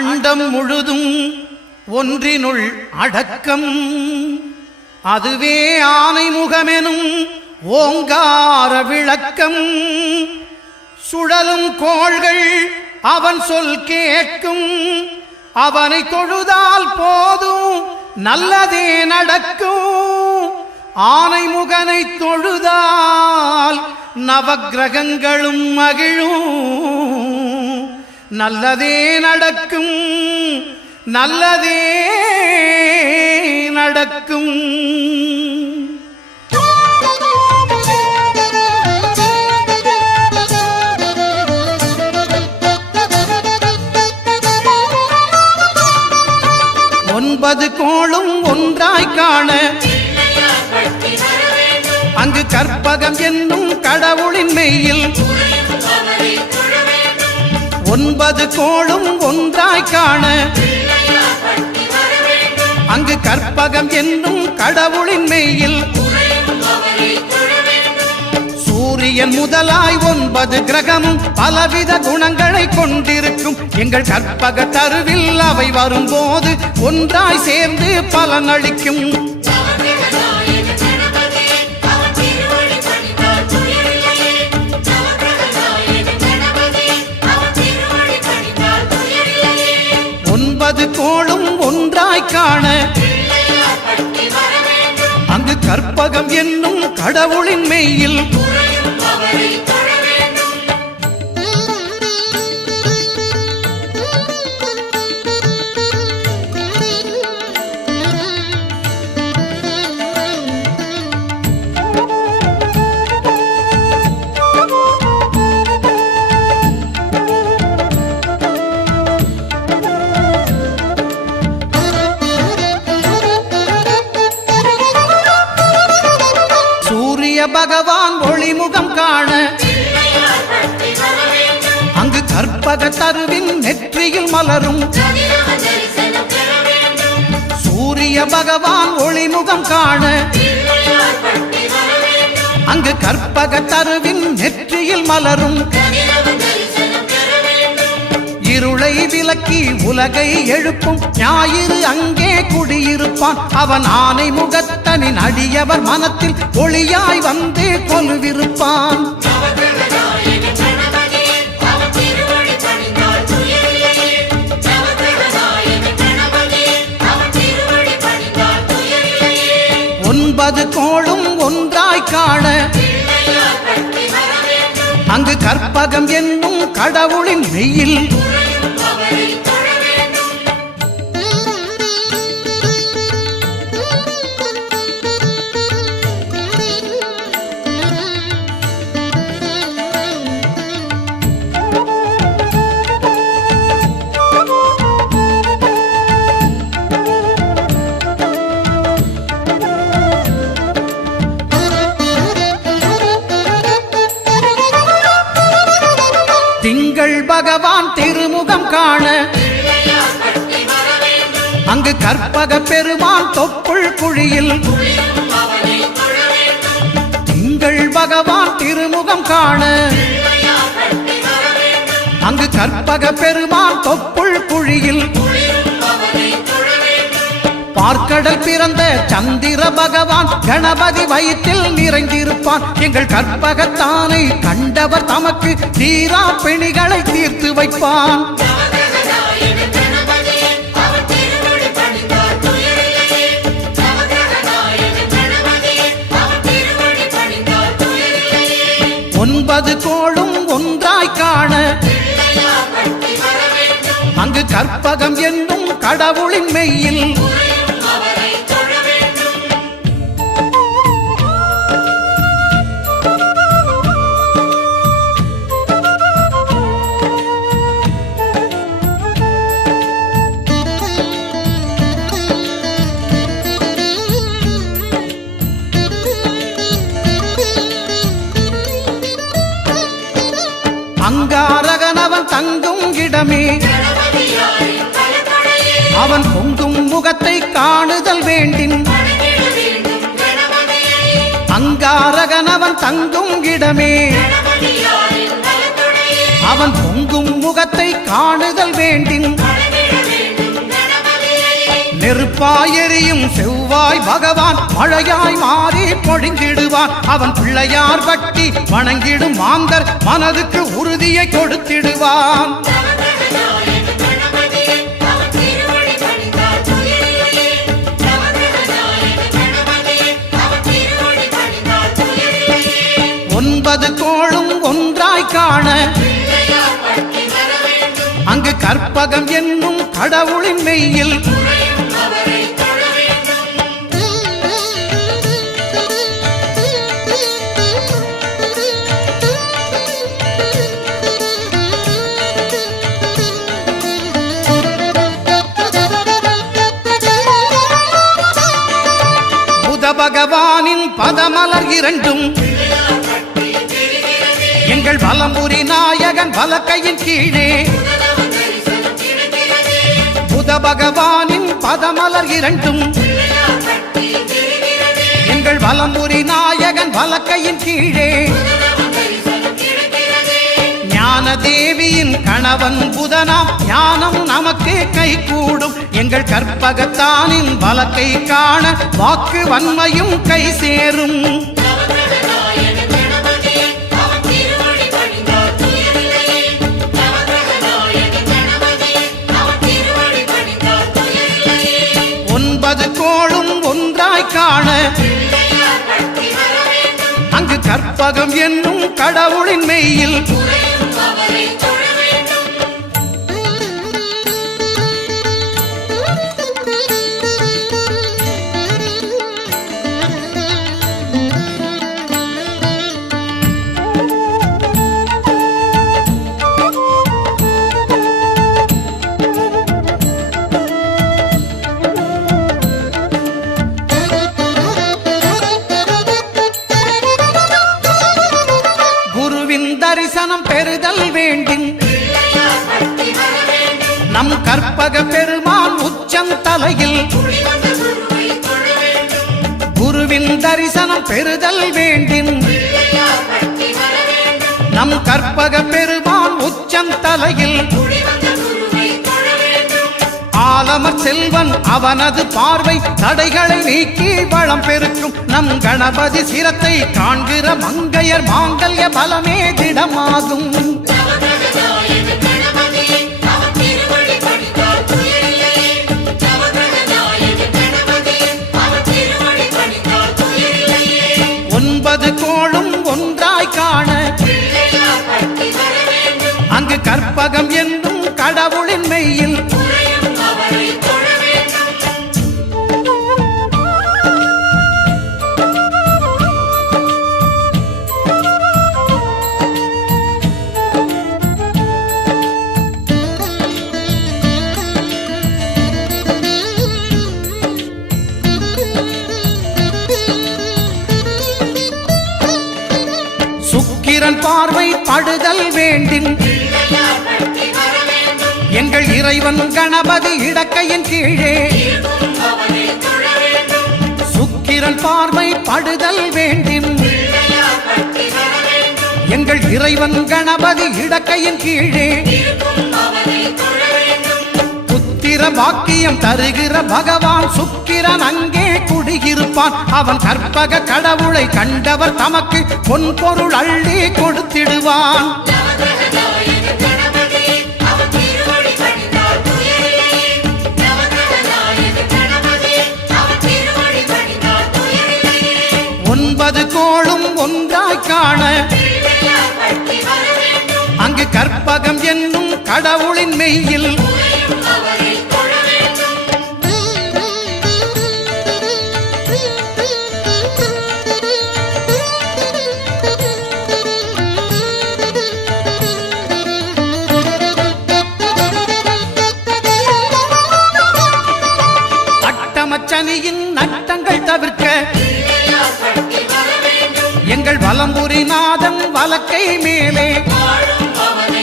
அண்டம் முழுதும் ஒன்றினுள் அடக்கம். அதுவே ஆனை முகமெனும் ஓங்கார விளக்கம். சுழலும் கோள்கள் அவன் சொல் கேட்கும். அவனை தொழுதால் போதும் நல்லதே நடக்கும். ஆனை முகனை தொழுதால் நவக்கிரகங்களும் மகிழும். நல்லதே நடக்கும், நல்லதே நடக்கும். ஒன்பது கோளும் ஒன்றாய் காண அங்கு கற்பகம் என்னும் கடவுளின் மெய்யில். ஒன்பது கோளும் ஒன்றாய் காண அங்கு கற்பகம் என்னும் கடவுளின் மெய்யில். சூரியன் முதலாய் 9 கிரகமும் பலவித குணங்களை கொண்டிருக்கும். எங்கள் கற்பக தருவில் அவை வரும்போது ஒன்றாய் சேர்ந்து பலனளிக்கும். ஒன்பது கோளும் ஒன்றாய் காண அங்கு கற்பகம் என்னும் கடவுளின் மெய்யில். பகவான் ஒளிமுகம் காண அங்கு கற்பக தருவின் நெற்றியில் மலரும். சூரிய பகவான் ஒளிமுகம் காண அங்கு கற்பக தருவின் நெற்றியில் மலரும். இருளை விலக்கி உலகை எழுப்பும் ஞாயிறு அங்கே குடியிருப்பான். அவன் ஆனை முகத்தனின் அடியவர் மனத்தில் ஒளியாய் வந்து கொலுவிருப்பான். ஒன்பது கோளும் ஒன்றாய் காண அங்கு கற்பகம் என்னும் கடவுளின் மெய்யில். திங்கள் பகவான் திருமுகம் காண அங்கு கற்பக பெருமான் தொப்புள் குழியில். திங்கள் பகவான் திருமுகம் காண அங்கு கற்பக பெருமான் தொப்புள் குழியில். பார்க்கடல் பிறந்த சந்திர பகவான் கணபதி வயிற்றில் நிறைந்திருப்பான். எங்கள் கற்பகத்தானை கண்டவர் தமக்கு தீரா பிணிகளை தீர்த்து வைப்பான். ஒன்பது கோளும் ஒன்றாய் காண அங்கு கற்பகம் என்னும் கடவுளின் மெய்யில். அங்காரகனவன் தங்கும் இடமே அவன் பொங்கும் முகத்தை காணுதல் வேண்டின். அங்காரகனவன் தங்கும் இடமே அவன் பொங்கும் முகத்தை காணுதல் வேண்டின். நெருப்பாயெறியும் செவ்வாய் பகவான் மழையாய் மாறி பொழிந்திடுவான். அவன் பிள்ளையார் பட்டி வணங்கிடும் மாந்தர் மனதுக்கு உறுதியை கொடுத்திடுவான். ஒன்பது கோளும் ஒன்றாய் காண அங்கு கற்பகம் என்னும் கடவுளின் மெய்யில் புத பகவானின் பதமலர் இரண்டும் எங்கள் வலம்புரி நாயகன் வலக்கையின் கீழே. புத பகவானின் பதமலர் இரண்டும் எங்கள் வலம்புரி நாயகன் வலக்கையின் கீழே. ஞான தேவியின் கணவன் புதனாம் ஞானம் நமக்கு கை கூடும். எங்கள் கற்பகத்தானின் வலக்கை காண வாக்கு வன்மையும் கை சேரும். ஒன்பது கோளும் ஒன்றாய் காண அங்கு கற்பகம் என்னும் கடவுளின் மெய்யில் தரிசனம் பெறுதல் வேண்டும். நம் கற்பக பெருமான் உச்சம் தலையில் குருவின் தரிசனம் பெறுதல் வேண்டும். நம் கற்பக பெருமான் உச்சம் தலையில் ஆலமர் செல்வன் அவனது பார்வை தடைகளை நீக்கி வளம் பெருக்கும். நம் கணபதி சிரத்தை காண்கிற மங்கையர் மாங்கல்ய பலமே திடமாகும். ஒன்பது கோளும் ஒன்றாய் காண அங்கு கற்பகம் என்னும் கடவுளின் மெய்யில் சுக்கிரன் பார்வை படுதல் வேண்டும். எங்கள் இறைவன் கணபதி இடக்கையின் கீழே சுக்கிரன் பார்வை படுதல் வேண்டும். எங்கள் இறைவன் கணபதி இடக்கையின் கீழே புத்திர பாக்கியம் தருகிற பகவான் சுக்கிரன் அங்கே குடியிருப்பான். அவன் கற்பக கடவுளை கண்டவர் தமக்கு பொன் பொருள் அள்ளி கொடுத்திடுவான். ஒன்பது கோளும் ஒன்றாய் காண அங்கு கற்பகம் என்னும்